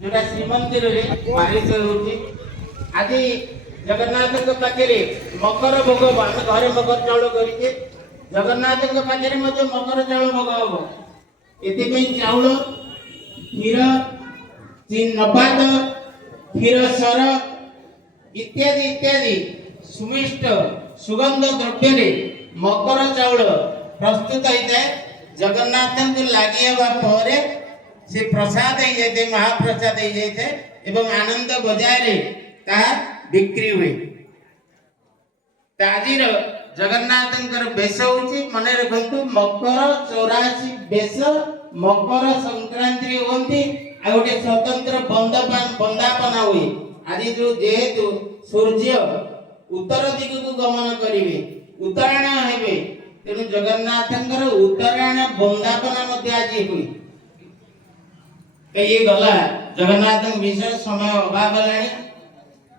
जोटा श्रीमंदिर रे पारित होउची आदि जगन्नाथ के पाखे मकर भोग आम घरे मकर चाउल करिके जगन्नाथ के पाखे मकर चाउल भोग हम ये चाउल क्षीर नबाद क्षीर सर इत्यादि इत्यादि सुमिष्ट सुगंध द्रव्य मकर चाउल प्रस्तुत होता है जगन्नाथ को लगे से प्रसाद हो जाए महाप्रसाद हो जाए एवं आनंद बजार बिक्री हुए आज जगन्नाथ बेश होची मन रखु मकर 84 बेश मकर संक्रांति होती आ गोटे स्वतंत्र बंदापना हुए आज जो जेहेतु सूर्य उत्तर दिग को गमन करेंगे उत्तरायण हेबे तेणु जगन्नाथ उत्तरायण बंदापना आज हुई ये गला जगन्नाथ विषय समय अभाव है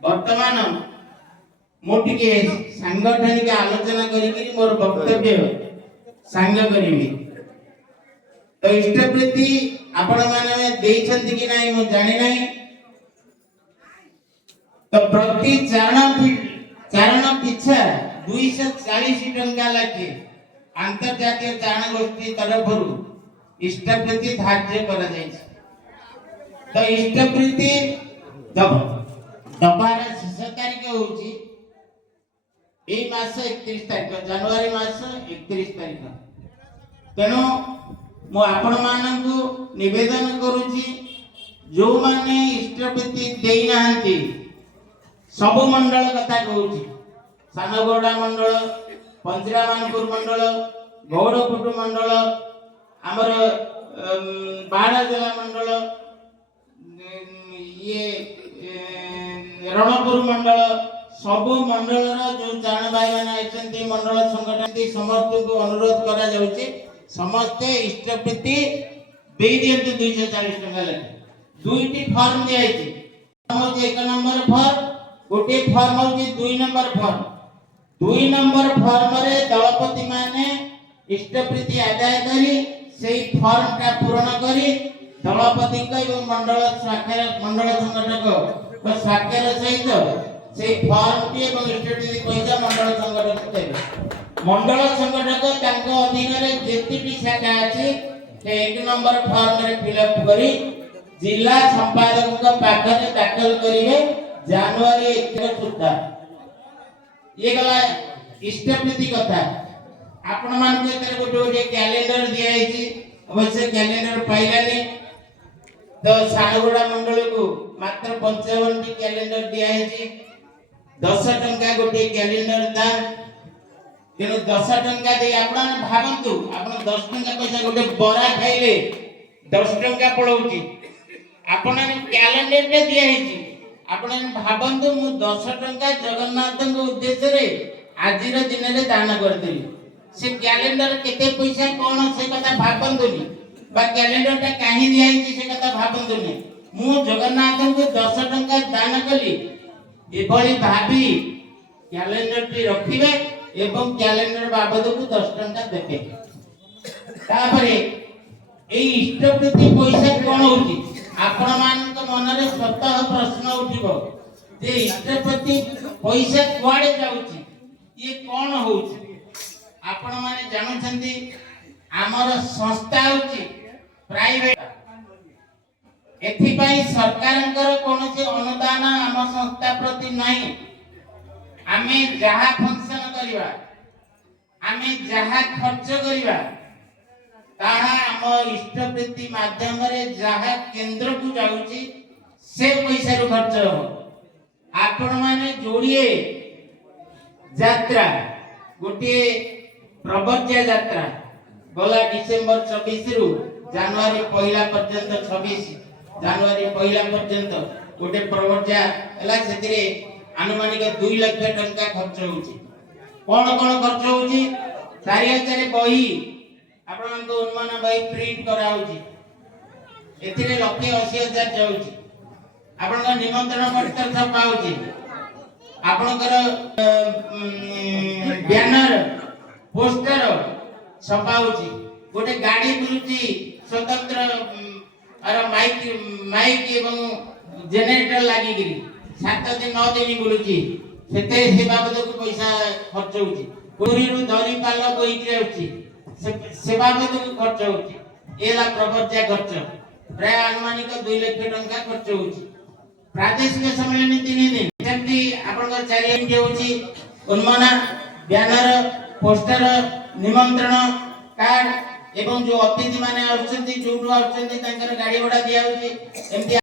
वर्तमान मुझे सांगठनिक आलोचना करी मोर वक्तव्य सांग करी तो इष्टवृत्ति आपण माने देइछंती कि नाही मु जानि नाही तो प्रति चारण पिछा 240 टंका लागे अंतर्जातीय चारण गोष्ठी तरफरु इष्टवृत्ति धार्य करा जायछि तो इष्टवृत्ति दबार शेष तारीख होची एई मास 31 तारीख जनवरी मास 31 तारीख तेणु मु आपण मानकु निवेदन करूची जो माने इष्टवृत्ति देई नाहंती सब मंडल कथा कहूची सानगोड़ा मंडल पंचरामानपुर मंडल गौड़पुट मंडल आमर बाड़ा जिला मंडल ये रणपुर मंडल सब मंडल जो जान भाई मैंने मंडल संगठन समस्त को अनुरोध करा जाउची समस्ते इष्टवृत्ति दे दियंतु 240 टका लगे दुईटी फॉर्म दिया है एक नंबर फॉर्म गोटे फॉर्म होची 2 नंबर फॉर्म 2 नंबर फॉर्म रे दलपति माने इष्टवृत्ति आदाय करी सेई फॉर्म का पूर्ण करी दलपति को मंडल शाखा मंडल संगठक शाखार सहित से फॉर्म टी एवं इष्टवृत्ति पैसा मंडल संगठक देबे मंडल संगठक तांको अधीन रे जेतिटी शाखा अछि से 1 नंबर फॉर्म रे फिलअप करी जिला संपादक को पाखरे दाखल करिवे जनवरी 1 सुद्धा ये गला इष्टवृत्ति कथा आपण मान को एतर गोटे गोटे कैलेंडर दिया हिची अवश्य कैलेंडर पाइलानी तो सानगोड़ा मंडल को मात्र 55 टी कैलेंडर दिया हिची 10 टंका गोटे कैलेंडर दाम तेणु 10 टंका दे आपण भाबंतु आपण 10 टंका पैसा गोटे बरा खाइले 10 टंका पळौची आपण कैलेंडर टे दिया हिची आपण भाबंतु मु 10 टंका जगन्नाथ को उद्देश्य रे आजिर दिन रे दान करदेली से कैलेंडर केते पैसा कोन से कथा भाबंतुनी बा कैलेंडर टा काहे दिया हिची से कथा भाबंतुनी मु जगन्नाथ को 10 टंका दान कली एभली भाबी कैलेंडर टी रखिबे एवं कैलेंडर बाबद को 10 टंका देबे तापरे ए इष्टवृत्ति पैसा कोन होची आपण मान को मन रे स्वतः प्रश्न उठिबो जे इष्टवृत्ति पैसा कुआडे जाउची ये कोन होची आपण माने जानु छंती हमर संस्था होची प्राइवेट एथि पई सरकारंकर कोनोसी अनुदान हम संस्था प्रति नाही आमे जहा फंक्शन करिवा आमे जहा खर्च करिवा ताहा हम इष्टवृत्ति माध्यम रे जहा केंद्र को जाउची से पैसा रो खर्च हो आपण माने जोड़िए यात्रा गोटे प्रवर्ज्य यात्रा गला डिसेंबर 26 रु जनवरी 1 पर्यंत 26 जनवरी 1 पर्यंत गोटे प्रवर्ज्य हला सेतिरे आनुमानिक 2 लाख टंका खर्च होउची कोन कोन खर्च होउची 4000 बही आपण को उन्मान बही प्रिंट करा होउची एथिरे 1,80,000 जाउची आपण का निमंत्रण पत्र छपा होउची आपणकर बैनर पोस्टर छपा होउची गोटे गाड़ी बुलुची स्वतंत्र और माइक माइक एवं जनरेटर लागि गिरी 7 दिन 9 दिन बुलुची सेते से बाबद को पैसा खर्च होची पुरी रु धरी पाल बोई के होची से बाबद को खर्च होची एला प्रवर्त्या खर्च प्राय अनुमानिक 2 लाख टंका खर्च होची प्रादेशिक सम्मेलन 3 दिन जेमती आपन चारि दिन होची उन्मना बैनर पोस्टर निमंत्रण कार्ड एवं जो अतिथि माने आउछन्ती जोटु आउछन्ती तांकर गाड़ी घोड़ा दिया होची एमती